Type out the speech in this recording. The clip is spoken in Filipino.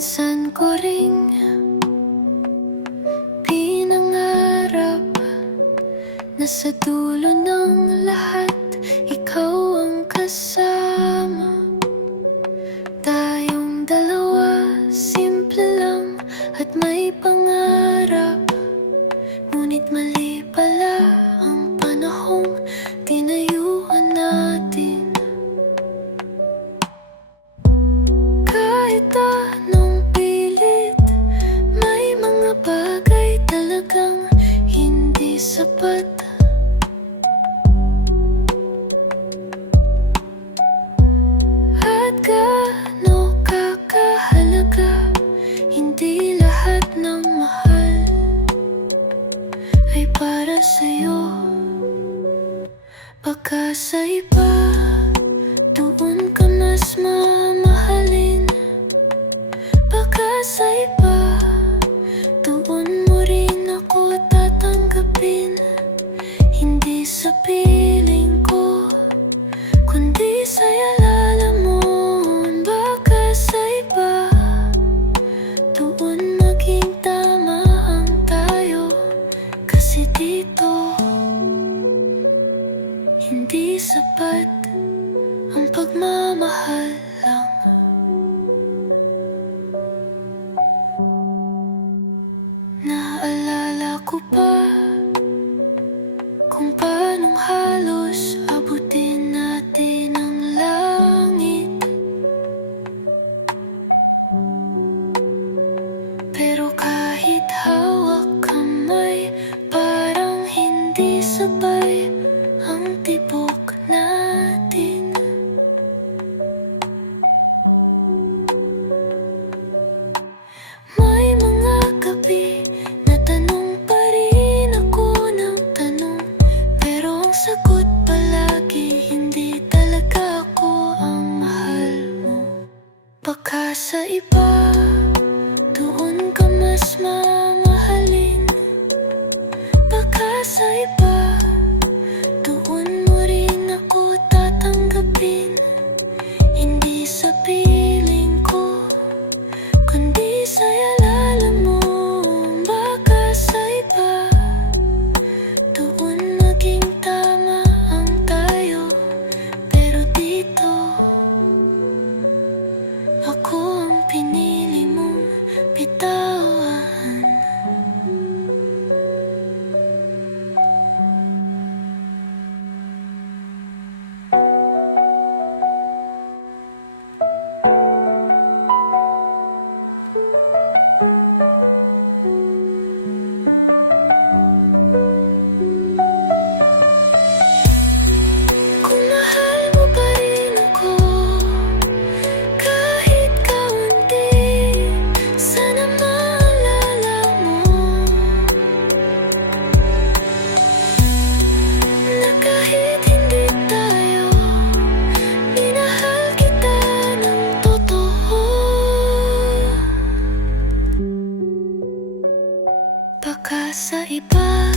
Minsan ko ring pinangarap na sa dulo ng lahat ikaw ang kasama. Tayong dalawa, simple lang at may pangarap. Ngunit mali pala ang panahong tinayuan natin. Kahit anong pilit, may mga bagay talagang hindi sapat. At gaano kakahalaga, hindi lahat ng mahal ay para sa'yo. Baka sa iba, doon ka mas mamahalin. Baka sa iba, doon mo rin ako tatanggapin. Hindi sa piling ko, kundi sa'yo lalamunan. Baka sa iba, doon maging tama ang tayo. Kasi dito, hindi sapat ang pagmamahal lang. Naalala ko pa kung paanong halos abutin natin ang langit. Pero kahit hawak kamay, parang hindi sabay ang tibok natin. May mga gabi na tanong pa rin ako ng tanong, pero ang sagot palagi, hindi talaga ako ang mahal mo. Baka sa iba, doon ka mas mamahalin. Baka sa iba, doon mo rin ako tatanggapin. Hindi sa piling ko, kundi sa'yo lalamunan. Baka sa iba, doon maging tama ang tayo. Pero dito, ako ang pinili mong bitawan. Kung mahal mo pa rin ako, kahit kaunti, sana maalala mo na kahit hindi tayo, minahal kita ng totoo. Baka sa iba,